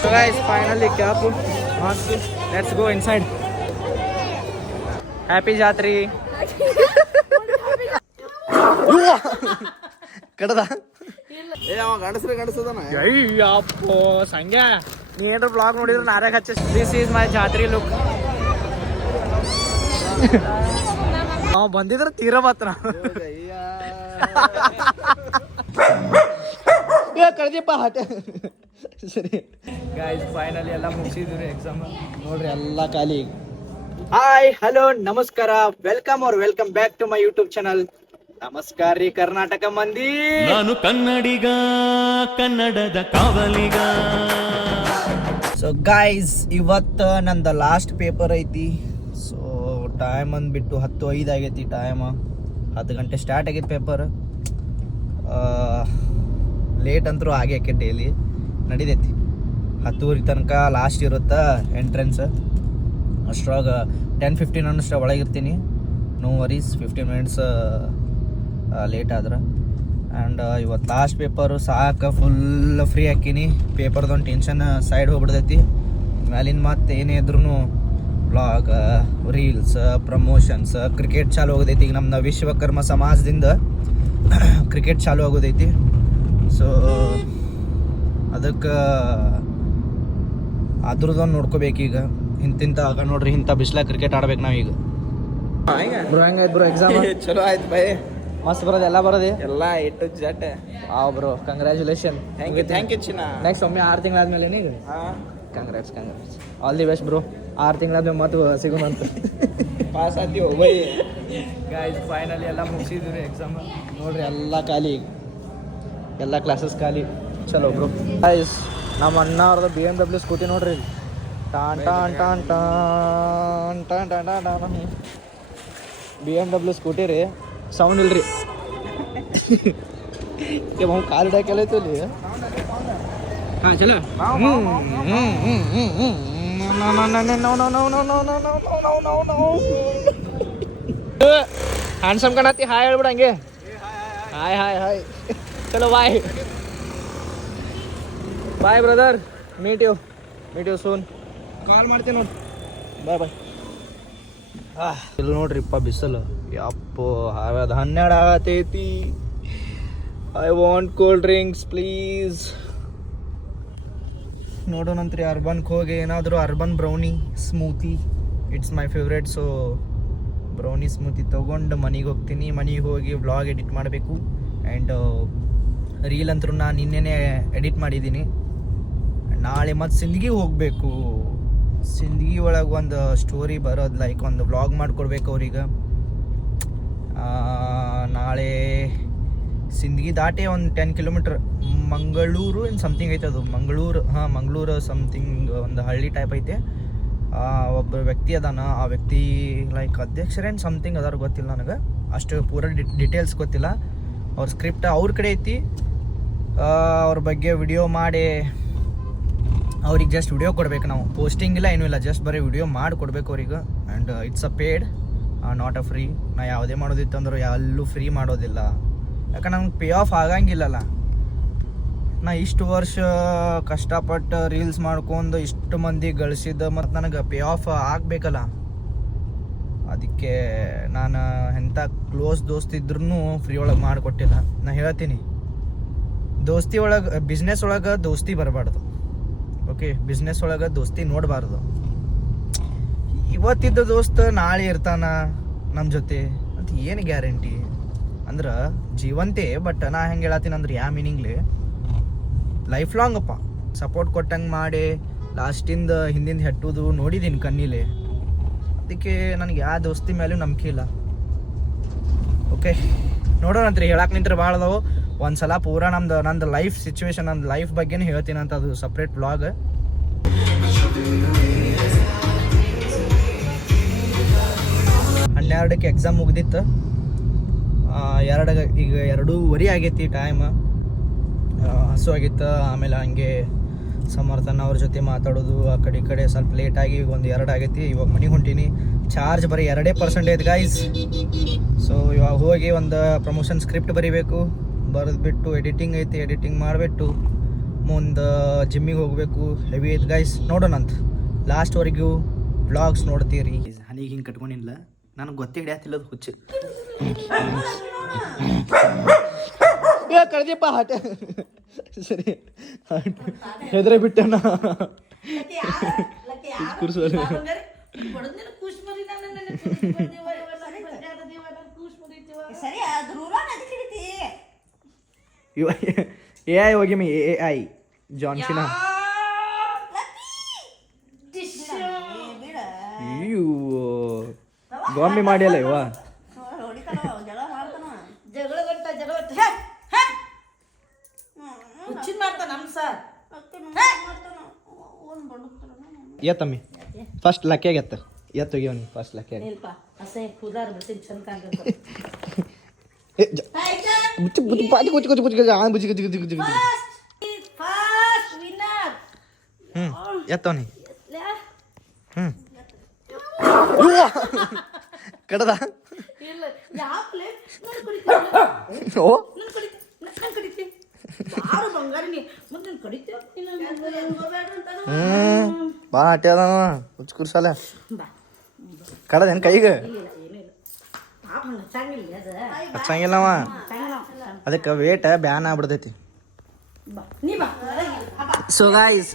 So guys, finally cap. Mast. Let's go inside. Happy Jatri. ಕಡದ ಅಯ್ಯಪ್ಪೋ ಸಂಗ್ಯಾ ನೀ ಏನಾರ blog ನೋಡಿದ್ರೆ ನಾರ್ಯಾಗ ಹಚ್ಚ. ದಿಸ್ ಈಸ್ ಮೈ ಜಾತ್ರಿ ಲುಕ್. ನಾವು ಬಂದಿದ್ರೆ ತೀರಾ ಮಾತ್ರ ಕಳ್ದಿಪ್ಪ ಹಟೆ. ಸರಿ ಗಾಯ್ಸ್, ಫೈನಲಿ ಎಲ್ಲ ಮುಗಿಸಿದ್ವಿ ಎಕ್ಸಾಮ್. ನೋಡ್ರಿ ಎಲ್ಲ ಖಾಲಿ. ಹಾಯ್, ಹಲೋ, ನಮಸ್ಕಾರ, welcome back to my YouTube channel. ನಮಸ್ಕಾರ ರೀ ಕರ್ನಾಟಕ ಮಂದಿ. ನಾನು ಕನ್ನಡಿಗ, ಕನ್ನಡದ ಕಾವಲಿಗ. ಸೊ ಗಾಯ್ಸ್, ಇವತ್ತು ನಂದು ಲಾಸ್ಟ್ ಪೇಪರ್ ಐತಿ. ಸೊ ಟೈಮ್ ಅಂದ್ಬಿಟ್ಟು 10:05 ಆಗೈತಿ. ಟೈಮ್ 10 ಗಂಟೆ ಸ್ಟಾರ್ಟ್ ಆಗೈತಿ ಪೇಪರ್. ಲೇಟ್ ಅಂತರೂ ಆಗ್ಯಾಕೆ ಡೈಲಿ ನಡಿದೈತಿ. 10:00 ತನಕ ಲಾಸ್ಟ್ ಇರುತ್ತೆ ಎಂಟ್ರೆನ್ಸ್. ಅಷ್ಟ್ರಾಗ 10-15 ಅನ್ನಷ್ಟು ಒಳಗಿರ್ತೀನಿ. ನೋ ವರೀಸ್, 15 ಮಿನಿಟ್ಸ್ ಲೇಟ್ ಆದ್ರೆ. ಆ್ಯಂಡ್ ಇವತ್ತು ಲಾಸ್ಟ್ ಪೇಪರು ಸಾಕು, ಫುಲ್ ಫ್ರೀ ಹಾಕೀನಿ. ಪೇಪರ್ದೊಂದು ಟೆನ್ಷನ್ ಸೈಡ್ ಹೋಗ್ಬಿಡ್ತೈತಿ. ಮ್ಯಾಲಿನ ಮಾತು ಏನೇ ಇದ್ರೂ ವ್ಲಾಗ್, ರೀಲ್ಸ್, ಪ್ರಮೋಷನ್ಸ್, ಕ್ರಿಕೆಟ್ ಚಾಲು ಹೋಗೋದೈತಿ. ಈಗ ನಮ್ಮ ವಿಶ್ವಕರ್ಮ ಸಮಾಜದಿಂದ ಕ್ರಿಕೆಟ್ ಚಾಲು ಆಗೋದೈತಿ. ಸೊ ಅದಕ್ಕೆ ಅದ್ರದ್ದೊಂದು ನೋಡ್ಕೋಬೇಕೀಗ. ಇಂತಿಂತ ಆಗ ನೋಡ್ರಿ, ಇಂಥ ಬಿಸ್ಲಾಗ ಕ್ರಿಕೆಟ್ ಆಡ್ಬೇಕು ನಾವೀಗ. ಬ್ರೋ ಹೆಂಗಾಯ್ತು ಬ್ರೋ ಎಕ್ಸಾಮ್? ಚಲೋ ಆಯ್ತು ಬೈ, ಮಸ್ತ್ ಬರೋದು, ಎಲ್ಲ ಬರೋದು, ಎಲ್ಲ ಇಟ್ಟು ಜಟ್. Bro congratulation. ಥ್ಯಾಂಕ್ ಯು ಚಿನ್ನ. ನೆಕ್ಸ್ಟ್ ಒಮ್ಮೆ 6 ತಿಂಗಳಾದ್ಮೇಲೆ ಈಗ congrats. All the best bro. 6 ತಿಂಗಳಾದ್ಮೇಲೆ ಮತ್ತೆ ಸಿಗೋಣಂತ. ಪಾಸ್ ಆದ್ಯೋ ಬೈ. ಗಾಯ್ಸ್, ಫೈನಲಿ ಎಲ್ಲ ಮುಗಿಸಿದ್ವಿ ಎಕ್ಸಾಮ್. ನೋಡ್ರಿ ಎಲ್ಲ ಖಾಲಿ, ಎಲ್ಲ ಕ್ಲಾಸಸ್ ಖಾಲಿ. ಚಲೋ ಬ್ರೋ. ಗಾಯ್ಸ್, ನಮ್ಮ ಅಣ್ಣ ಅವ್ರದ್ದು BMW ಸ್ಕೂಟಿ ನೋಡ್ರಿ. ಟಾನ್ ಟಾನ್ ಟಾನ್ ಟಾನ್ ಟಾನ್ ಟಾನ್ ಟಾನ್ ಟಾನ್. BMW ಸ್ಕೂಟಿ ರೀ, ಸೌಂಡ್ ಇಲ್ರಿ. ಕಾಲು ಡಾಕೆಲ್ಲ ಐತಿ ಇಲ್ಲಿ. ಹಾಂ ಚಲೋ. ಹ್ಯಾಂಡ್ಸಮ್ ಕಾಣತ್ತಿ. ಹಾಯ್ ಹೇಳ್ಬಿಡ ಹಂಗೆ. Hi hi hi. ಚಲೋ bye bye brother. Meet you soon. Call ಮಾಡ್ತೀನಿ ನೋಡಿ. ಬಾಯ್. ಇಲ್ಲಿ ನೋಡ್ರಿಪ್ಪ ಬಿಸಿಲು. ಯಪ್ಪೋ, 12 ಆಗತೈತಿ. I want cold drinks please. ನೋಡೋಣಂತ್ರಿ ಅರ್ಬನ್ಗೆ ಹೋಗಿ ಏನಾದರೂ Urban brownie smoothie, it's my favourite. So brownie smoothie ತೊಗೊಂಡು ಮನೆಗೆ ಹೋಗ್ತೀನಿ. ಮನೆಗೆ ಹೋಗಿ ವ್ಲಾಗ್ ಎಡಿಟ್ ಮಾಡಬೇಕು. ಆ್ಯಂಡ್ ರೀಲ್ ಅಂತೂ ನಾನು ನಿನ್ನೆನೇ ಎಡಿಟ್ ಮಾಡಿದ್ದೀನಿ. ನಾಳೆ ಮತ್ತು ಸಿಂದಗಿ ಹೋಗಬೇಕು. ಸಿಂದಗಿ ಒಳಗೆ ಒಂದು ಸ್ಟೋರಿ ಬರೋದು, ಲೈಕ್ ಒಂದು ವ್ಲಾಗ್ ಮಾಡಿಕೊಡ್ಬೇಕು ಅವ್ರಿಗೆ. ನಾಳೆ ಸಿಂದಗಿ ದಾಟೆ ಒಂದು 10 ಕಿಲೋಮೀಟ್ರ್ ಮಂಗಳೂರು ಏನು ಸಮಥಿಂಗ್ ಐತೆ ಅದು. ಮಂಗಳೂರು ಸಮಥಿಂಗ್ ಒಂದು ಹಳ್ಳಿ ಟೈಪ್ ಐತೆ. ಒಬ್ಬ ವ್ಯಕ್ತಿ ಅದಾನ. ಆ ವ್ಯಕ್ತಿ ಲೈಕ್ ಅಧ್ಯಕ್ಷರೇನು ಸಮಥಿಂಗ್ ಅದಾರು, ಗೊತ್ತಿಲ್ಲ ನನಗೆ ಅಷ್ಟು ಪೂರ ಡಿಟೇಲ್ಸ್ ಗೊತ್ತಿಲ್ಲ. ಅವ್ರ ಸ್ಕ್ರಿಪ್ಟ್ ಅವ್ರ ಕಡೆ ಐತಿ. ಅವ್ರ ಬಗ್ಗೆ ವಿಡಿಯೋ ಮಾಡಿ ಅವ್ರಿಗೆ ಜಸ್ಟ್ ವಿಡಿಯೋ ಕೊಡ್ಬೇಕು ನಾವು. ಪೋಸ್ಟಿಂಗ್ ಇಲ್ಲ, ಏನೂ ಇಲ್ಲ, ಜಸ್ಟ್ ಬರೀ ವಿಡಿಯೋ ಮಾಡಿ ಕೊಡ್ಬೇಕು ಅವ್ರಿಗೆ. And it's a paid, not a free. ನಾ ಯಾವುದೇ ಮಾಡೋದಿತ್ತು ಅಂದ್ರೆ ಎಲ್ಲೂ ಫ್ರೀ ಮಾಡೋದಿಲ್ಲ. ಯಾಕಂದ್ರೆ ನಮ್ಗೆ ಪೇ ಆಫ್ ಆಗಂಗಿಲ್ಲಲ್ಲ. ನಾ ಇಷ್ಟು ವರ್ಷ ಕಷ್ಟಪಟ್ಟು ರೀಲ್ಸ್ ಮಾಡ್ಕೊಂಡು ಇಷ್ಟು ಮಂದಿ ಗಳಿಸಿದ್ದು, ಮತ್ತು ನನಗೆ ಪೇ ಆಫ್ ಆಗಬೇಕಲ್ಲ. ಅದಕ್ಕೆ ನಾನು ಎಂಥ ಕ್ಲೋಸ್ ದೋಸ್ತಿ ಇದ್ರೂ ಫ್ರೀ ಒಳಗೆ ಮಾಡಿಕೊಟ್ಟಿಲ್ಲ. ನಾ ಹೇಳ್ತೀನಿ, ದೋಸ್ತಿ ಒಳಗೆ, ಬಿಸ್ನೆಸ್ ಒಳಗೆ ದೋಸ್ತಿ ಬರಬಾರ್ದು. ಓಕೆ, ಬಿಸ್ನೆಸ್ ಒಳಗೆ ದೋಸ್ತಿ ನೋಡಬಾರ್ದು. ಇವತ್ತಿದ್ದ ದೋಸ್ತ ನಾಳೆ ಇರ್ತಾನ ನಮ್ಮ ಜೊತೆ ಅಂತ ಏನು ಗ್ಯಾರಂಟಿ? ಅಂದ್ರೆ ಜೀವಂತೆ. ಬಟ್ ನಾ ಹೆಂಗೆ ಹೇಳತ್ತೀನಿ ಅಂದ್ರೆ, ಯಾವ ಮೀನಿಂಗ್ಲಿ ಲೈಫ್ ಲಾಂಗ್ ಅಪ್ಪ ಸಪೋರ್ಟ್ ಕೊಟ್ಟಂಗೆ ಮಾಡಿ ಲಾಸ್ಟಿಂದ ಹಿಂದಿಂದ ಹೆಟ್ಟುದು ನೋಡಿದ್ದೀನಿ ಕಣ್ಣಿಲೆ. ಅದಕ್ಕೆ ನನಗೆ ಯಾವ ದೋಸ್ತಿ ಮೇಲೂ ನಂಬಿಕೆ ಇಲ್ಲ. ಓಕೆ, ನೋಡೋಣಂತ್ರಿ. ಹೇಳಕ್ಕೆ ನಿಂತ್ರೆ ಭಾಳ ಅದಾವು. ಒಂದು ಸಲ ಪೂರ ನಂದು ಲೈಫ್ ಸಿಚುವೇಶನ್, ನನ್ನ ಲೈಫ್ ಬಗ್ಗೆನೇ ಹೇಳ್ತೀನಿ ಅಂತ. ಅದು ಸಪ್ರೇಟ್ ವ್ಲಾಗ್. 12ಕ್ಕೆ ಎಕ್ಸಾಮ್ ಮುಗ್ದಿತ್ತು. ಈಗ 2:15 ಆಗೈತಿ ಟೈಮ್. ಹಸು ಆಗಿತ್ತು. ಆಮೇಲೆ ಹಂಗೆ ಸಮರ್ಥನ ಅವ್ರ ಜೊತೆ ಮಾತಾಡೋದು, ಆ ಕಡೆ ಈ ಕಡೆ ಸ್ವಲ್ಪ ಲೇಟಾಗಿ ಒಂದು 2 ಆಗೈತಿ. ಇವಾಗ ಮನೆಗೆ ಹೊಂಟೀನಿ. ಚಾರ್ಜ್ ಬರೀ 2% ಗೈಸ್. ಸೊ ಇವಾಗ ಹೋಗಿ ಒಂದು ಪ್ರಮೋಷನ್ ಸ್ಕ್ರಿಪ್ಟ್ ಬರೀಬೇಕು. ಬರೆದ್ಬಿಟ್ಟು ಎಡಿಟಿಂಗ್ ಐತಿ, ಎಡಿಟಿಂಗ್ ಮಾಡಿಬಿಟ್ಟು ಮುಂದೆ ಜಿಮ್ಮಿಗೆ ಹೋಗಬೇಕು, ಹೆವಿ ಐತೆ ಗೈಸ್. ನೋಡೋಣಂತ ಲಾಸ್ಟ್ವರೆಗೂ ವ್ಲಾಗ್ಸ್ ನೋಡ್ತೀರಿ. ಹನಿಗೆ ಹಿಂಗೆ ಕಟ್ಕೊಂಡಿಲ್ಲ, ನನಗೆ ಗೊತ್ತೇ ಹಿಡಿಯತ್ತಿಲ್ಲದು ಹುಚ್ಚು. ಕಳ್ದಿಯಪ್ಪ ಹಾಟ ಸರಿ ಹೆದ್ರೆ ಬಿಟ್ಟನ ಕೂರ್ಸೋಲ್ಲ. AI ಹೋಗಿ ಮೀ AI ಜಾನ್ಸಿನ ಅಯ್ಯೋ ಗಾಂಬಿ ಮಾಡಿಯಲ್ಲ ಇವ. ಎತ್ತಮ್ಮಿ ಫಸ್ಟ್ ಲಕ್ಕಿಯಾಗ ಎತ್ತ ಹೋಗಿ ಫಸ್ಟ್ ಲಕ್ಕಿಯಾಗ ಎತ್ತವನಿ ಕಡದ ಓ ಬಾ ಅಟ್ಟೆ ಅದ ಹುಚ್ಚ ಕುರ್ಸಲ್ಲ ಕಡದೇನು ಕೈಗೆ ಹಚ್ಚಂಗಿಲ್ಲವ, ಅದಕ್ಕೆ ವೇಟ್ ಬ್ಯಾನ್ ಆಗ್ಬಿಡ್ತೈತಿ. ಸೊ ಗಾಯ್ಸ್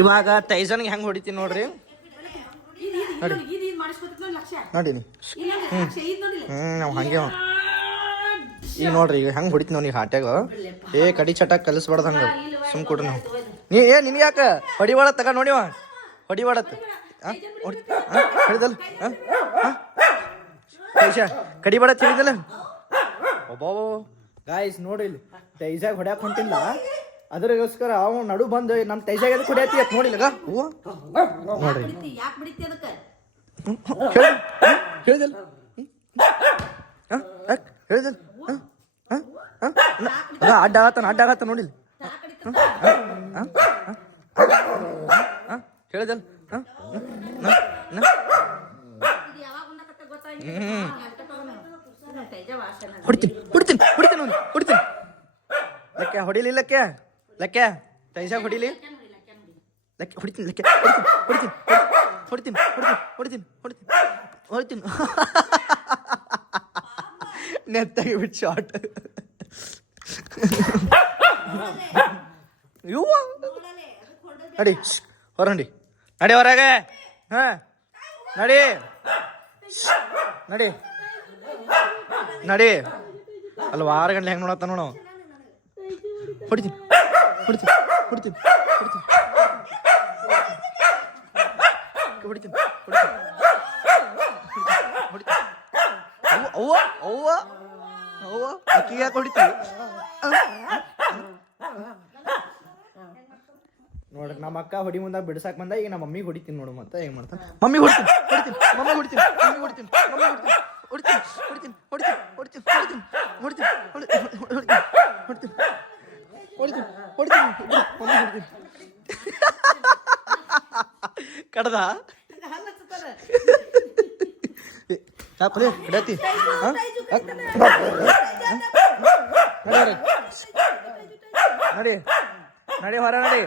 ಇವಾಗ ಟೈಸನ್ಗೆ ಹೆಂಗೆ ಹೊಡಿತೀನಿ ನೋಡ್ರಿ, ನೋಡಿ ನೋಡಿ ನಾವು ಹಂಗೆ ಈಗ ನೋಡ್ರಿ ಈಗ ಹೆಂಗೆ ಹೊಡಿತೀನಿ ನಾವು. ನೀವು ಹಾಟ್ಯಾಗ ಕಡಿ ಚಟಾಕ್ ಕಲಿಸ್ಬಾರ್ದು ಹಂಗೆ ಸುಮ್ ಕೊಡ್ರಿ ನಾವು. ನಿನ್ಗೆ ಯಾಕೆ ಹೊಡಿಬಾಡತ್ ತಗ ನೋಡಿವ ಹೊಡಿಬಾಡತ್ ಹಿಡಿದಲ್ಲ ಕಡಿಬಾಡತ್ ಹೇಳಿದಲ್ಲ. ಒಬ್ಬ ಗಾಯ್ಸ್ ನೋಡಿ ಇಲ್ಲಿ ತೈಜಾಗ ಹೊಡ್ಯಾಕ್ ಹೊಂಟಿಲ್ಲ, ಅದ್ರಗೋಸ್ಕರ ಅವ ನಡು ಬಂದು ನಮ್ಮ ತೈಜಾಗ ಎದಕ್ಕೆ ಹೊಡ್ಯಾತಿ ಅಂತ ನೋಡಿಲ್ಲ ನೋಡ್ರಿ ಹೇಳಿದಲ್ಲ ಹೇಳಿದಲ್ಲ ಅಡ್ಡ ಆಗತ್ತ ನೋಡಿಲ್ಲ ಹೇಳಿದಲ್ಲ ಹೊಡಿತೀನಿ ಲಕ್ಕೆ ಹೊಡಿಲಿಲ್ಲಕ್ಕೆ ಲಕ್ಕೆ ತೈಜಾಗ ಹೊಡಿಲಿ ಲಕ್ಕೆ ಹೊಡಿತೀನಿ ನೆತ್ತಾಗಿ ಬಿಟ್ಟು ಶಾರ್ಟ್ ಇವ ನಡಿ ಹೊರಡಿ ನಡಿ ಹೊರಗೆ ನಡಿ ನಡಿ ನಡಿ ಅಲ್ಲಿ 6 ಗಂಟೆ ಹೆಂಗೆ ನೋಡತ್ತ ನೋಡು. ಹೊಡಿತೀನಿ ಅವ್ವ ಅಕ್ಕಿಗೆ ಯಾಕೆ ಹೊಡಿತೀವಿ ನೋಡ್ರಿ. ನಮ್ಮ ಅಕ್ಕ ಹೊಡಿ ಮುಂದಾಗ ಬಿಡ್ಸಾಕ್ ಬಂದ, ಈಗ ನಮ್ಮ ಮಮ್ಮಿಗೆ ಹೊಡಿತೀನಿ ನೋಡು. ಮತ್ತೆ ಹೆಂಗ್ ಮಾಡ್ತಾನೆ ಮಮ್ಮಿ ಹೊಡಿತೀನಿ ಕಡದ ಹಿಡತಿ ನಡಿ ನಡಿ ಹೊರ ನಡಿ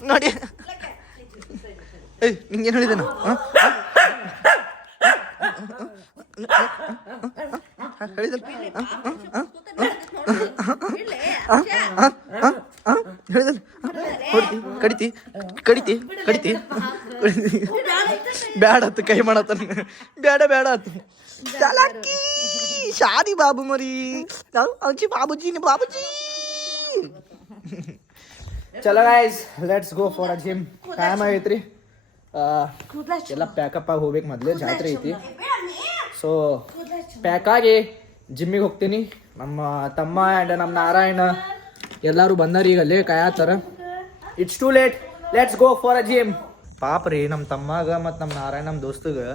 ನಡಿ ನಿಂಗೇನು ಹೇಳಿದ್ದೇನು ಹೇಳಿದಲ್ಲ ಹೇಳಿದಲ್ಲ ಕಡಿತಿ ಬ್ಯಾಡತ್ತು ಕೈ ಮಾಡತ್ತ ಬ್ಯಾಡ ಆತು ಚಾಲಾಕಿ ಶಾದಿ ಬಾಬು ಮರಿ ಅಂಚಿ ಬಾಬುಜಿ ಚಲೋ guys let's go for a gym. Time ಆಗೈತ್ರಿ, ಎಲ್ಲ ಪ್ಯಾಕಪ್ ಆಗಿ ಹೋಗ್ಬೇಕು, ಮೊದಲೇ ಜಾತ್ರೆ ಐತಿ. ಸೊ ಪ್ಯಾಕ್ ಆಗಿ ಜಿಮ್ಮಿಗೆ ಹೋಗ್ತೀನಿ. ನಮ್ಮ ತಮ್ಮ ಆ್ಯಂಡ್ ನಮ್ಮ ನಾರಾಯಣ ಎಲ್ಲರೂ ಬಂದಾರ, ಈಗ ಅಲ್ಲೇ ಕಾಯತ್ತಾರ. It's too late, let's go for a gym. ಪಾಪ ರೀ ನಮ್ಮ ತಮ್ಮಾಗ ಮತ್ತು ನಮ್ಮ ನಾರಾಯಣ ನಮ್ಮ ದೋಸ್ತಗೆ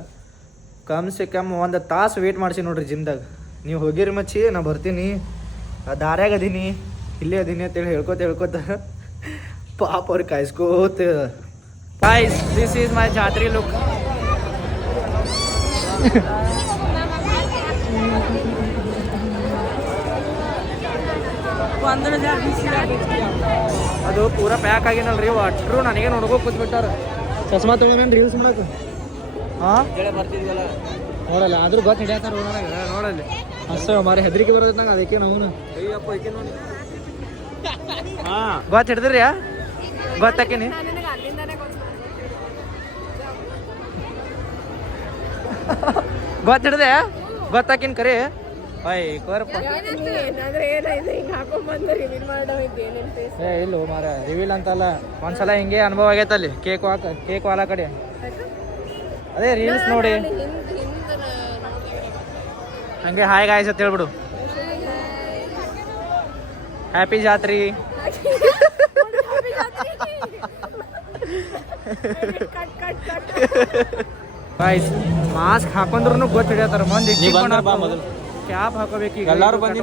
ಕಮ್ ಸೆ ಕಮ್ 1 ತಾಸು ವೇಟ್ ಮಾಡಿಸಿ ನೋಡ್ರಿ ಜಿಮ್ದಾಗ. ನೀವು ಹೋಗಿರಿ ಮಚ್ಚಿ ನಾ ಬರ್ತೀನಿ ದಾರ್ಯಾಗ ಅದೀನಿ ಇಲ್ಲೇ ಅದೀನಿ ಅಂತೇಳಿ ಹೇಳ್ಕೊತ ಪಾಪ ಅವ್ರಿಗೆ ಕಾಯಿಸ್ಕೋತ ಗೈಸ್ ದಿಸ್ ಈಸ್ ಮೈ ಜಾತ್ರಿ ಲುಕ್ ಅದು ಪೂರ ಪ್ಯಾಕ್ ಆಗಿನಲ್ರಿ ಅಟ್ರು ನನಗೆ ನೋಡ್ಕೋ ಕೂತ್ಬಿಟ್ಟಾರ ಚಸ್ಮಾ ತೊಗೊಂಡು ರೀಲ್ಸ್ ಮಾಡಕ್ಕೆ ಹಾಂ ಬರ್ತಿದ್ವಲ್ಲ ನೋಡಲ್ಲ ಆದ್ರೂ ಗೊತ್ತು ಹಿಡಿಯತ್ತಾರ ನೋಡಲ್ಲಿ ಅಷ್ಟೇ ಮಾರಿ ಹೆದರಿಕೆ ಬರೋದು ನಂಗೆ ಅದಕ್ಕೆ ನಾವು ಅಯ್ಯಪ್ಪ ಐಕೆ ನೋಡಿ ಗೊತ್ತು ಹಿಡಿದ್ರಿ ಗೊತ್ತಾಕಿನಿ ಗೊತ್ತು ಹಿಡ್ದೆ ಗೊತ್ತಾಕಿನ್ ಕರಿ ಅಯ್ಯ ಕೋರಪ್ಪ ಏ ಇಲ್ಲ ಮಾರ ರಿವೀಲ್ ಅಂತಲ್ಲ ಒಂದ್ಸಲ ಹಿಂಗೆ ಅನುಭವ ಆಗೈತಲ್ಲಿ ಕೇಕ್ ವಾಲ ಕಡೆ ಅದೇ ರೀಲ್ಸ್ ನೋಡಿ ಹಂಗೆ ಹಾಯ್ ಗಾಯ್ಸ್ ಅಂತ ಹೇಳ್ಬಿಡು ಹ್ಯಾಪಿ ಜಾತ್ರಿ ಗಾಯ್ಸ್ ಮಾಸ್ಕ್ ಹಾಕೊಂಡ್ರು ಗೊತ್ತು ಹಿಡಿಯತ್ತಾರ ಮಂದಿ ಕ್ಯಾಪ್ ಹಾಕೋಬೇಕು ಎಲ್ಲಾರು ಬಂದು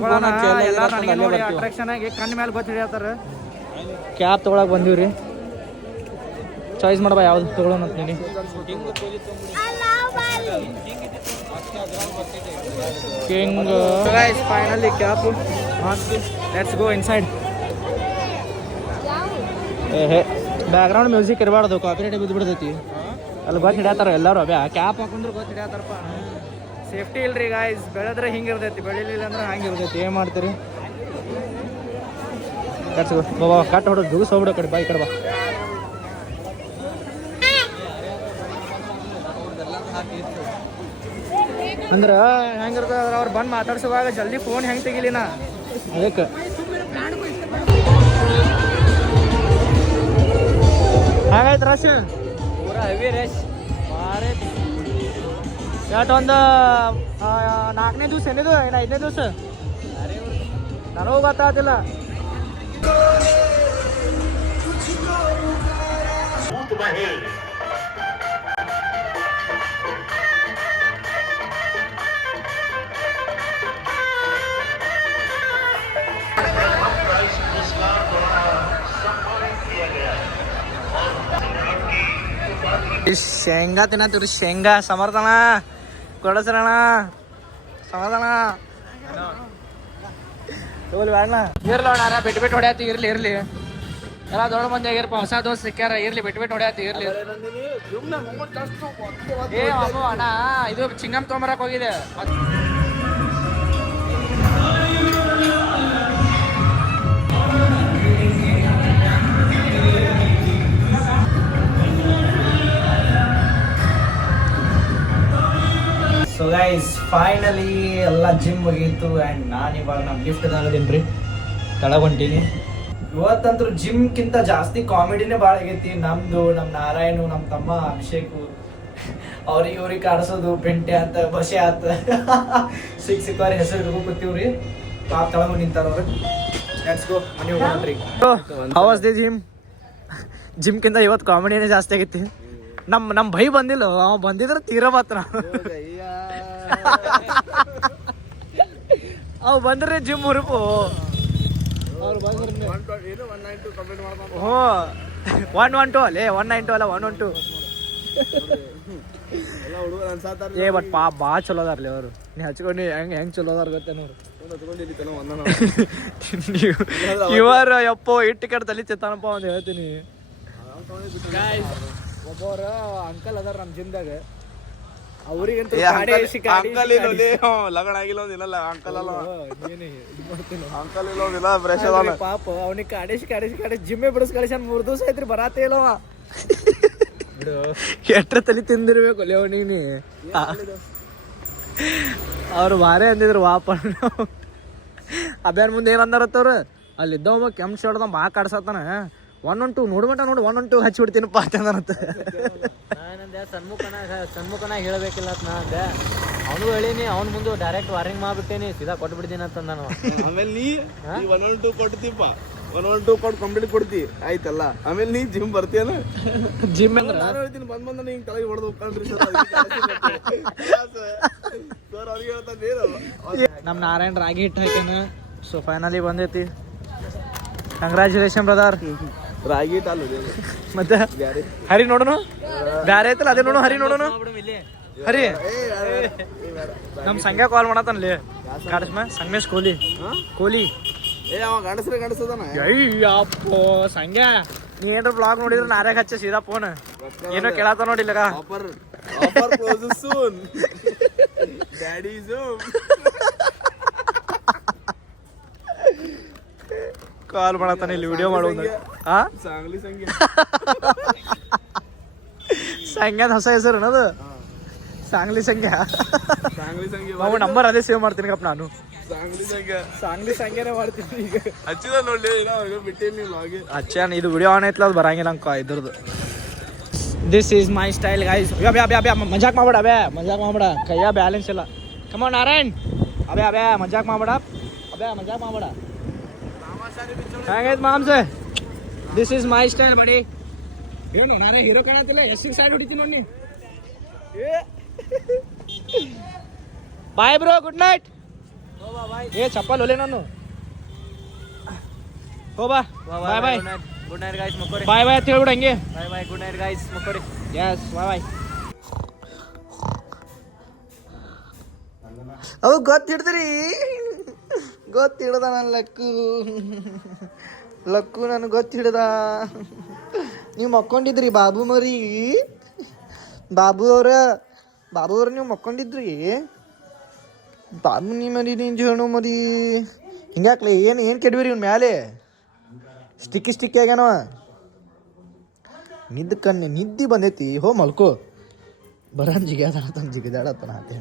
ಅಟ್ರಾಕ್ಷನ್ ಆಗಿ ಕಣ್ಣ ಮೇಲೆ ಗೊತ್ತು ಹಿಡಿಯತ್ತಾರ ಕ್ಯಾಪ್ ತೊಗೊಳಕ್ ಬಂದೀವ್ರಿ ಚಾಯ್ಸ್ ಮಾಡಬಾ ಯಾವ್ದು ತೊಗೊಳೋಣ ಅಂತ ನೀನು king guys finally cap let's go inside ಏಹೇ ಬ್ಯಾಕ್ಗ್ರೌಂಡ್ ಮ್ಯೂಸಿಕ್ ಇರಬಾರ್ದು ಕಾಪಿರೈಟ್ ಬಿದ್ದು ಬಿಡ್ತೈತಿ ಅಲ್ಲಿ ಗೊತ್ತು ಹಿಡಿಯತ್ತಾರ ಎಲ್ಲರೂ ಅಭ್ಯಾ ಕ್ಯಾಪ್ ಹಾಕೊಂಡ್ರು ಗೊತ್ತು ಹಿಡಿಯತ್ತಾರಪ್ಪ ಸೇಫ್ಟಿ ಇಲ್ರಿ ಗಾಯ್ಸ್ ಬೆಳೆದ್ರೆ ಹಿಂಗೆ ಇರ್ತೈತಿ ಬೆಳಿಲಿಲ್ಲ ಅಂದ್ರೆ ಹಂಗೆ ಇರ್ತೈತಿ ಏನು ಮಾಡ್ತೀರಿ ಲೆಟ್ಸ್ ಗೋ ಬಾಬಾ ಕಟ್ ಹೊಡೋದು ಜುಗುಸ್ ಹೋಗ್ಬಿಡೋ ಕಡೆ ಬಾ ಈ ಕಡೆ ಬಾ ಅಂದ್ರೆ ಹೆಂಗಿರ್ತದ ಅವ್ರು ಬಂದು ಮಾತಾಡ್ಸುವಾಗ ಜಲ್ದಿ ಫೋನ್ ಹೆಂಗೆ ತೆಗಿಲಿನ ಅದಕ್ಕೆ ಹಾಗಾಯ್ತು ರಶ್ ಪೂರ ಹೆವಿ ರಶ್ ಮಾರೇ ಒಂದು 4ನೇ ದಿವಸ ಏನಿದು ಏನು 5ನೇ ದಿವಸ ನನಗೂ ಗೊತ್ತಾಗ್ತಿಲ್ಲ ಶೇಂಗಾ ತಿನ್ನತ್ತೀವ್ರಿ ಶೇಂಗಾ ಸಮರ್ಥನ ಕೊಡಸರಣ ಸಮಾಧಾನ ತಗೋಲಿ ಬೇಡ ಇರ್ಲೋಣ ಬಿಟ್ಟು ಹೊಡ್ಯಾತಿ ಇರ್ಲಿ ಎಲ್ಲ ದೊಡ್ಡ ಮಂದಿ ಆಗಿರಪ್ಪ ಹೊಸ ದೋಸ್ತ್ ಸಿಕ್ಕ್ಯಾರ ಇರ್ಲಿ ಬಿಟ್ಟು ಹೊಡ್ಯಾತಿ ಇರ್ಲಿ ಏ ಅಮ್ಮ ಅಣ್ಣ ಇದು ಚಿಂಗಮ್ ತೊಗೊಂಬರಕ್ ಹೋಗಿದೆ ಸೊ ಗೈಸ್ ಫೈನಲಿ ಎಲ್ಲ ಜಿಮ್ ಮುಗೀತು ಆ್ಯಂಡ್ ನಾನು ಇವಾಗ ನಮ್ಮ ಲಿಫ್ಟ್ದಾಗ ಅದೀನಿ ರೀ ತಳಗ ಹೊಂಟೀನಿ ಇವತ್ತಂತೂ ಜಿಮ್ಗಿಂತ ಜಾಸ್ತಿ ಕಾಮಿಡಿನೇ ಭಾಳ ಆಗೈತಿ ನಮ್ಮದು ನಮ್ಮ ನಾರಾಯಣು ನಮ್ಮ ತಮ್ಮ ಅಭಿಷೇಕು ಅವ್ರಿಗೆ ಇವ್ರಿಗೆ ಕಾಡಿಸೋದು ಪೆಂಟೆ ಅಂತ ಬಸೆ ಆತ ಸಿಕ್ಕವ್ರ ಹೆಸರು ಹಿಡ್ಕೊ ಕೂತೀವ್ರಿ ಪಾಪ ತಳಗ ನಿಂತಾರ ಅವ್ರು ಲೆಟ್ಸ್ ಗೋ ಮನೆ ಹೋಗೋಣ್ರಿ ಹೌ ವಾಸ್ ದಿ ಜಿಮ್ಗಿಂತ ಇವತ್ತು ಕಾಮಿಡಿನೇ ಜಾಸ್ತಿ ಆಗೈತಿ ನಮ್ಮ ಭೈ ಬಂದಿಲ್ಲ ಅವ ಬಂದಿದ್ರೆ ತೀರಾ ಮಾತ್ರ ಅವ್ ಬಂದ್ರೆ ಜಿಮ್ ಹುರುಪು ಅವ್ರು ಬಂದ್ರೆ 112 ಅಲ್ಲೇ 192 ಅಲ್ಲ 112 ಏ ಬಟ್ ಪಾ ಭಾಳ ಚಲೋ ಅದಾರ್ಲಿ ಅವರು ನೀ ಹಚ್ಕೊಂಡು ಹೆಂಗ್ ಚಲೋ ಅದಾರ ಗೊತ್ತೇನ ಇವರು ಯಪ್ಪೋ ಇಟ್ಟು ಕಡೆ ತಲೆ ಚೆತ್ತಾನಪ್ಪ ಅಂತ ಹೇಳ್ತೀನಿ ಒಬ್ಬರ ಅಂಕಲ್ ಅದಾರ ನಮ್ಮ ಜಿಮ್ದಾಗ ಅವ್ರಿಗಂತೂ ಲಗಣ ಆಗಿಲ್ಲ ಒಂದಿಲ್ಲ ಅಂಕಲ್ ಅಲ್ಲ ಅಂಕಲ್ ಇಲ್ಲ ಒಂದಿಲ್ಲ ಫ್ರೆಶ್ ಪಾಪ ಅವನಿಗೆ ಕಾಡಿಸಿ ಜಿಮ್ಮೆ ಬಿಡಿಸ್ ಕಳಿಸ್ಯಾನ 3 ದಿವಸ ಐತ್ರಿ ಬರಾತೇ ಇಲ್ಲವ ಎಟ್ರ ತಲೆ ತಿಂದಿರ್ಬೇಕು ಅಲ್ಲಿ ಅವನಿಗೆ ನೀ ಅವ್ರು ಭಾರಿ ಅಂದಿದ್ರು ವಾಪ ಅಬ್ಯಾನ್ ಮುಂದೆ ಏನಂದಾರತ್ತವ್ರು ಅಲ್ಲಿದ್ದವ ಕೆಂಪ್ ಶರ್ಟ್ದ ಮಾ ಕಾಡ್ಸತ್ತಾನ 112 ನೋಡ್ಮಟ ನೋಡಿ 112 ಹಚ್ಚಿಬಿಡ್ತೀನಪ್ಪ ಅಂತಂದಂತ ನಾನಂದೆ ಸನ್ಮುಖನಾಗ ಹೇಳಬೇಕಿಲ್ಲ ನಾ ಅಂದೆ ಅವನು ಹೇಳಿನಿ ಅವ್ನ ಮುಂದೆ ಡೈರೆಕ್ಟ್ ವಾರ್ನಿಂಗ್ ಮಾಡ್ಬಿಟ್ಟೇನಿ ಸೀದಾ ಕೊಟ್ಬಿಡ್ತೀನಿ ಅಂತಂದ ನಾನು ಆಮೇಲೆ ನೀ 112 ಕೊಡ್ತೀಪ್ಪ ಒಂದ್ 2 ಕೊಟ್ಟು ಕಂಪ್ಲೀಟ್ ಕೊಡ್ತಿ ಆಯ್ತಲ್ಲ ಆಮೇಲೆ ನೀ ಜಿಮ್ ಬರ್ತೀಯನ ಜಿಮ್ ಅಂದ್ರೆ ನಾನು ಹೇಳ್ತೀನಿ ಬಂದ್ ಹಿಂಗ್ ತಲೆಗೆ ಹೊಡೆದು ಹೋಗ್ಕೊಂಡ್ರಿ ಸರ್ ಸರ್ ಅವ್ರಿಗೆ ಹೇಳ್ತಾನೆ ನಮ್ಮ ನಾರಾಯಣ್ ರಾಗಿ ಹಿಟ್ಟು ಹಾಕ್ಯಾನ. ಸೊ ಫೈನಲಿ ಬಂದೈತಿ. Congratulation brother. ರಾಗಿ ಅಲ್ಲ ಮತ್ತೆ ಹರಿ ನೋಡೋನು ಬ್ಯಾರೆ ಐತಲ್ಲ ಅದೇ ನೋಡು. ಹರಿ ನೋಡೋನು. ಹರಿ ನಮ್ ಸಂಘ ಕಾಲ್ ಮಾಡತ್ತನ್ಲಿ ಕಾಡಸ್ಮ ಸಂಗಮೇಶ್ ಕೋಲಿ ಅವ ಗಂಡಸದನ ಅಯ್ಯಪ್ಪೋ ಸಂಘ ನೀ ಏನ್ರ ಬ್ಲಾಗ್ ನೋಡಿದ್ರೆ ನಾರ್ಯಾಗ ಹಚ್ಚ ಸೀದಾ ಫೋನ್ ಏನೋ ಕೇಳತ್ತ ನೋಡಿಲ್ಲ offer closes soon daddy Zoom call ಮಾಡತ್ತಾನ ಇಲ್ಲಿ ವಿಡಿಯೋ ಮಾಡೋದು. ಸಾಂಗ್ಲಿ ಸಂಖ್ಯೆ ಸಂಘದ ಹೊಸ ಹೆಸರು ಏನದು ಸಾಂಗ್ಲಿ ಸಂಘ. ನಾವು ನಂಬರ್ ಅದೇ ಸೇವ್ ಮಾಡ್ತೀನಿ ಕಪ್ಪ ನಾನು. ಸಾಂಗ್ಲಿ ಸಂಘನೇ ಮಾಡ್ತೀನಿ ಈಗ. ಹಚ್ಚಿದ ನೋಡಿ ಬಿಟ್ಟೇನಿ ಲಾಗಿ ಅಚ್ಚ ಇದು ವಿಡಿಯೋ ಆನ್ ಐತ್ಲ ಅದು ಬರಂಗಿಲ್ಲ ಅಂಕ ಇದ್ರದ್ದು. This is my style guys. ಅಬ್ಯಾ ಮಜಾಕ್ ಮಾಡ್ಬೇಡ ಮಜಾಕ್ ಮಾಡ್ಬೇಡ ಕೈಯ ಬ್ಯಾಲೆನ್ಸ್ ಇಲ್ಲ. ಕಮ ನಾರಾಯಣ್ ಅಬ್ಯಾ ಮಜಾಕ್ ಮಾಡ್ಬೇಡ ಮಜಾಕ್ ಮಾಡ್ಬೇಡ. ಹೆಂಗೈತ್ ಮಾಮ್ಸೆ this is my style buddy. ಏನು ನಾನೇ ಹೀರೋ ಕಾಣತ್ತಿಲ್ಲ ಎಷ್ಟು ಸೈಡ್ ಹೊಡಿತೀನಿ ನೋಡಿ. Bye bro good night. ಏ ಚಪ್ಪಲ್ ಒಲೆ ನಾನು ಹೋ ಬಾ ಬಾಯ್ ಗುಡ್ ನೈಟ್ ಗೈಸ್ ಮಕ್ಕೋರಿ. ಬಾಯ್ ಅಂತ ಹೇಳ್ಬಿಡ ಹಂಗೆ. ಬಾಯ್ ಗುಡ್ ನೈಟ್ ಗೈಸ್ ಮಕ್ಕೋರಿ. Yes bye. ಅವು ಗೊತ್ತಿಡ್ದ್ರಿ ಗೊತ್ತಿಡ್ದ ನನ್ನ ಲಕ್ಕು ನನಗೆ ಗೊತ್ತಿಡ್ದ. ನೀವು ಮಕ್ಕೊಂಡಿದ್ರಿ ಬಾಬು ಅವ್ರ ನೀವು ಮಕ್ಕೊಂಡಿದ್ರಿ. ಬಾಬು ನೀ ಮರಿ ನೀನು ಜೇಣು ಮರಿ ಹಿಂಗ್ಯಾಕ್ಲೆ ಏನು ಕೆಡ್ಬಿರಿ ಇವ್ನ ಮ್ಯಾಲೆ ಸ್ಟಿಕ್ಕಿ ಆಗ್ಯಾನವ. ನಿದ್ದಿ ಬಂದೈತಿ ಹೋ ಮಲ್ಕೋ ಜಿಗಿದಾಡತನ ಜಿಗಿದಾಡತನ ಆತೆ.